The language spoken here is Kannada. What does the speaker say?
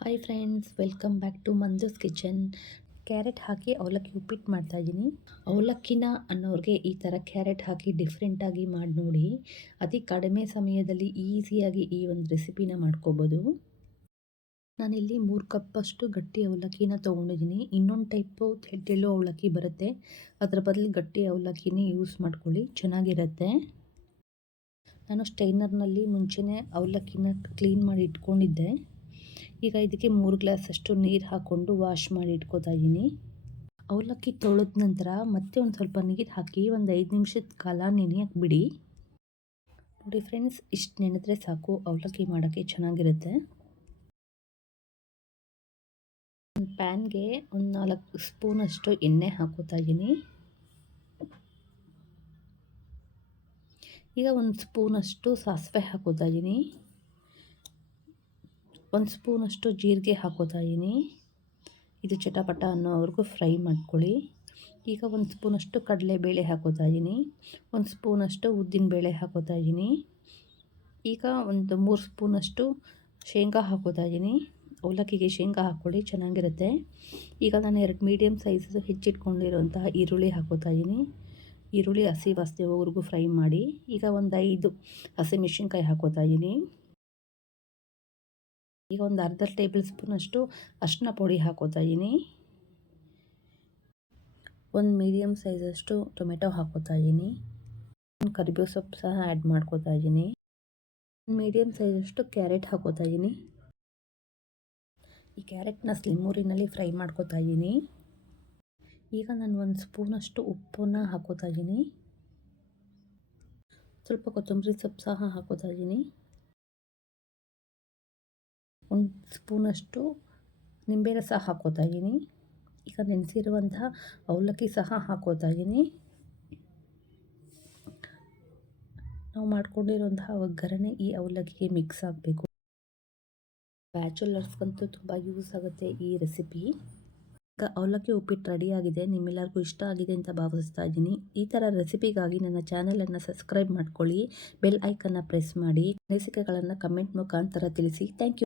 Hi friends welcome back to Manju's kitchen carrot ಹಾಕಿ ಅವಲಕ್ಕಿ ಉಪ್ಪಿಟ್ಟು ಮಾಡ್ತಾಯಿದ್ದೀನಿ ಅವಲಕ್ಕಿನ ಅನ್ನೋರಿಗೆ ಈ ಥರ ಕ್ಯಾರೆಟ್ ಹಾಕಿ ಡಿಫ್ರೆಂಟಾಗಿ ಮಾಡಿ ನೋಡಿ. ಅತಿ ಕಡಿಮೆ ಸಮಯದಲ್ಲಿ ಈಸಿಯಾಗಿ ಈ ಒಂದು ರೆಸಿಪಿನ ಮಾಡ್ಕೋಬೋದು. ನಾನಿಲ್ಲಿ ಮೂರು ಕಪ್ಪಷ್ಟು ಗಟ್ಟಿ ಅವಲಕ್ಕಿನ ತೊಗೊಂಡಿದ್ದೀನಿ. ಇನ್ನೊಂದು ಟೈಪು ತೆಳ್ಳು ಅವಲಕ್ಕಿ ಬರುತ್ತೆ. ಅದರ ಬದಲು ಗಟ್ಟಿ ಅವಲಕ್ಕಿನೇ ಯೂಸ್ ಮಾಡ್ಕೊಳ್ಳಿ. ಚೆನ್ನಾಗಿರುತ್ತೆ. ನಾನು ಸ್ಟೈನರ್ನಲ್ಲಿ ಮುಂಚೆನೇ ಅವಲಕ್ಕಿನ ಕ್ಲೀನ್ ಮಾಡಿ ಇಟ್ಕೊಂಡಿದ್ದೆ. ಈಗ ಇದಕ್ಕೆ ಮೂರು ಗ್ಲಾಸಷ್ಟು ನೀರು ಹಾಕ್ಕೊಂಡು ವಾಶ್ ಮಾಡಿ ಇಟ್ಕೋತಾ ಇದ್ದೀನಿ ಅವಲಕ್ಕಿ ತೊಳೆದ ನಂತರ ಮತ್ತೆ ಒಂದು ಸ್ವಲ್ಪ ನೀರು ಹಾಕಿ ಒಂದು ಐದು ನಿಮಿಷದ ಕಾಲ ನೆನೆಯಕ್ಕೆ ಬಿಡಿ ನೋಡಿ ಫ್ರೆಂಡ್ಸ್, ಇಷ್ಟು ನೆನೆದ್ರೆ ಸಾಕು, ಅವಲಕ್ಕಿ ಮಾಡೋಕ್ಕೆ ಚೆನ್ನಾಗಿರುತ್ತೆ. ಒಂದು ಪ್ಯಾನ್ಗೆ ಒಂದು ನಾಲ್ಕು ಸ್ಪೂನಷ್ಟು ಎಣ್ಣೆ ಹಾಕೋತಾ ಇದ್ದೀನಿ ಈಗ ಒಂದು ಸ್ಪೂನಷ್ಟು ಸಾಸಿವೆ ಹಾಕೋತಾ ಇದ್ದೀನಿ ಒಂದು ಸ್ಪೂನಷ್ಟು ಜೀರಿಗೆ ಹಾಕೋತಾ ಇದ್ದೀನಿ ಇದು ಚಟಪಟ ಅನ್ನೋವರೆಗೂ ಫ್ರೈ ಮಾಡ್ಕೊಳ್ಳಿ. ಈಗ ಒಂದು ಸ್ಪೂನಷ್ಟು ಕಡಲೆಬೇಳೆ ಹಾಕೋತಾ ಇದ್ದೀನಿ ಒಂದು ಸ್ಪೂನಷ್ಟು ಉದ್ದಿನಬೇಳೆ ಹಾಕೋತಾ ಇದ್ದೀನಿ ಈಗ ಒಂದು ಮೂರು ಸ್ಪೂನಷ್ಟು ಶೇಂಗಾ ಹಾಕೋತಾ ಇದ್ದೀನಿ ಅವಲಕ್ಕಿಗೆ ಶೇಂಗಾ ಹಾಕ್ಕೊಳ್ಳಿ, ಚೆನ್ನಾಗಿರುತ್ತೆ. ಈಗ ನಾನು ಎರಡು ಮೀಡಿಯಮ್ ಸೈಜ್ ಹೆಚ್ಚಿಟ್ಕೊಂಡಿರುವಂತಹ ಈರುಳ್ಳಿ ಹಾಕೋತಾ ಇದ್ದೀನಿ ಈರುಳ್ಳಿ ಹಸಿ ವಾಸನೆ ಹೋಗೋವರೆಗೂ ಫ್ರೈ ಮಾಡಿ, ಈಗ ಒಂದು ಐದು ಹಸಿಮೆಣ್ಸಿನ್ಕಾಯಿ ಹಾಕೋತಾ ಇದ್ದೀನಿ ಈಗ ಒಂದು ಅರ್ಧ ಟೇಬಲ್ ಸ್ಪೂನಷ್ಟು ಅರಿಶಿನ ಪುಡಿ ಹಾಕೋತಾ ಇದ್ದೀನಿ ಒಂದು ಮೀಡಿಯಮ್ ಸೈಜಷ್ಟು ಟೊಮೆಟೊ ಹಾಕೋತಾ ಇದ್ದೀನಿ ಒಂದು ಕರಿಬೇವು ಸೊಪ್ಪು ಸಹ ಆ್ಯಡ್ ಮಾಡ್ಕೋತಾ ಇದ್ದೀನಿ ಮೀಡಿಯಮ್ ಸೈಜಷ್ಟು ಕ್ಯಾರೆಟ್ ಹಾಕೋತಾ ಇದ್ದೀನಿ ಈ ಕ್ಯಾರೆಟ್ನ ಸ್ಲಿಮೂರಿನಲ್ಲಿ ಫ್ರೈ ಮಾಡ್ಕೋತಾ ಇದ್ದೀನಿ ಈಗ ನಾನು ಒಂದು ಸ್ಪೂನಷ್ಟು ಉಪ್ಪನ್ನು ಹಾಕೋತಾ ಇದ್ದೀನಿ ಸ್ವಲ್ಪ ಕೊತ್ತಂಬರಿ ಸೊಪ್ಪು ಸಹ ಹಾಕೋತಾ ಇದ್ದೀನಿ ಒಂದು ಸ್ಪೂನಷ್ಟು ನಿಂಬೆ ರಸ ಹಾಕೋತಾ ಇದ್ದೀನಿ. ಈಗ ನೆನೆಸಿರುವಂತಹ ಅವಲಕ್ಕಿ ಸಹ ಹಾಕೋತಾ ಇದ್ದೀನಿ. ನಾವು ಮಾಡಿಕೊಂಡಿರುವಂತಹ ಒಗ್ಗರಣೆ ಈ ಅವಲಕ್ಕಿಗೆ ಮಿಕ್ಸ್ ಆಗಬೇಕು. ಬ್ಯಾಚುಲರ್ಸ್ಗಂತೂ ತುಂಬ ಯೂಸ್ ಆಗುತ್ತೆ ಈ ರೆಸಿಪಿ ಈಗ ಅವಲಕ್ಕಿ ಉಪ್ಪಿಟ್ಟು ರೆಡಿಯಾಗಿದೆ ನಿಮ್ಮೆಲ್ಲರಿಗೂ ಇಷ್ಟ ಆಗಿದೆ ಅಂತ ಭಾವಿಸ್ತಾ ಇದ್ದೀನಿ. ಈ ಥರ ರೆಸಿಪಿಗಾಗಿ ನನ್ನ ಚಾನಲನ್ನು ಸಬ್ಸ್ಕ್ರೈಬ್ ಮಾಡ್ಕೊಳ್ಳಿ ಬೆಲ್ ಐಕನ್ನ ಪ್ರೆಸ್ ಮಾಡಿ, ಅನಿಸಿಕೆಗಳನ್ನು ಕಮೆಂಟ್ ಮುಖಾಂತರ ತಿಳಿಸಿ. Thank you